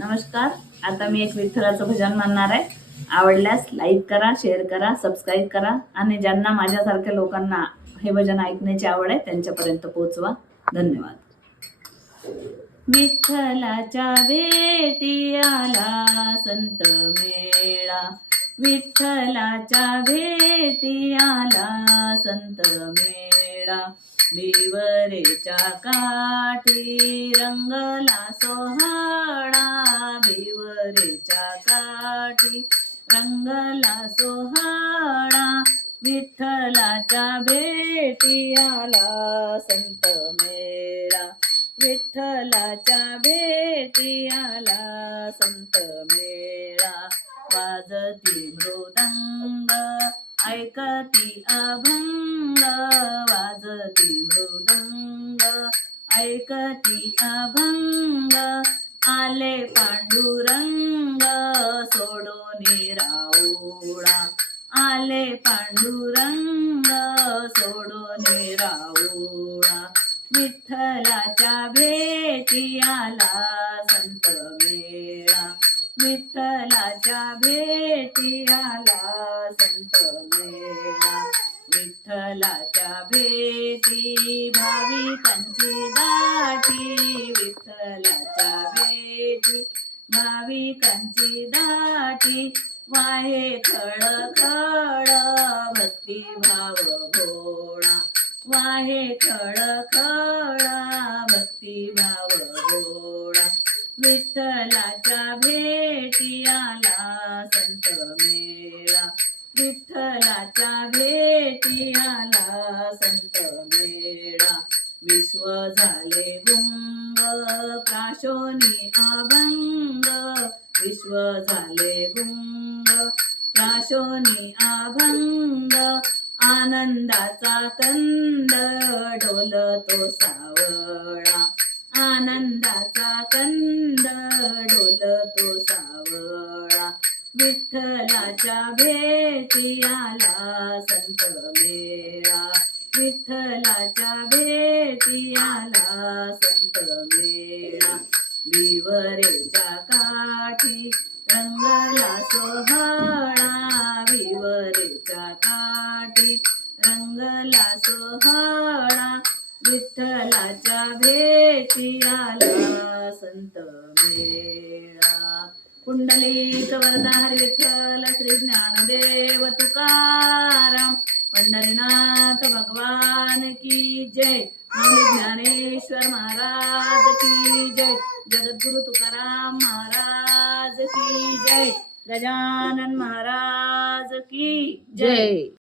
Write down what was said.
नमस्कार. आता मी एक विठ्ठलाचं भजन म्हणणार आहे. आवडल्यास लाईक करा, शेअर करा, सबस्क्राईब करा आणि ज्यांना माझ्यासारख्या लोकांना हे भजन ऐकण्याची आवड आहे त्यांच्यापर्यंत पोहोचवा. धन्यवाद. विठ्ठलाच्या भेटी आला संत मेळा, विठ्ठलाच्या भेटी आला संत मेळा. भिवरेच्या काठी रंगला सोहळा, भिवरेच्या काठी रंगला सोहळा. विठ्ठलाच्या भेटी आला संत मेळा, विठ्ठलाच्या भेटी आला संत मेळा. वाजती मृदंग ऐकती अभंग, वाजती मृदंग ऐकती अभंग. आले पांडुरंग सोडून राऊळा, आले पांडुरंग सोडून राऊळा. विठ्ठलाच्या भेटी आला संत मेळा, विठ्ठलाच्या भेटी आला संत मेळा. विठ्ठलाच्या भेटी भाविकांची दाटी, विठ्ठलाच्या भेटी भाविकांची दाटी. वाहे खळखळ भक्तिभाव भोळा, वाहे खळखळ भक्तिभाव भोळा. विठ्ठलाच्या भेटी आला संत मेळा, विठ्ठलाच्या भेटी आला संत मेळा. विश्व झाले गुंग प्राशोनी अभंग, विश्व झाले गुंग प्राशोनी अभंग. आनंदाचा कंद डोलतो सावळा, आनंदाचा कंद डोलतो सावळा. विठ्ठलाच्या भेटी आला संत मेळा, विठ्ठलाच्या भेटी आला संत मेळा. भिवरेच्या काठी रंगला सोहळा, भिवरेच्या काठी रंगला सोहळा. विठ्ठलाच्या भेटी आला संत मेळा. पुंडलिक वरदा हरी विठ्ठल श्री ज्ञानदेव तुकाराम. पंढरीनाथ भगवान की जय. माऊली ज्ञानेश्वर महाराज की जय. जगद्गुरु तुकाराम महाराज की जय. गजानन महाराज की जय.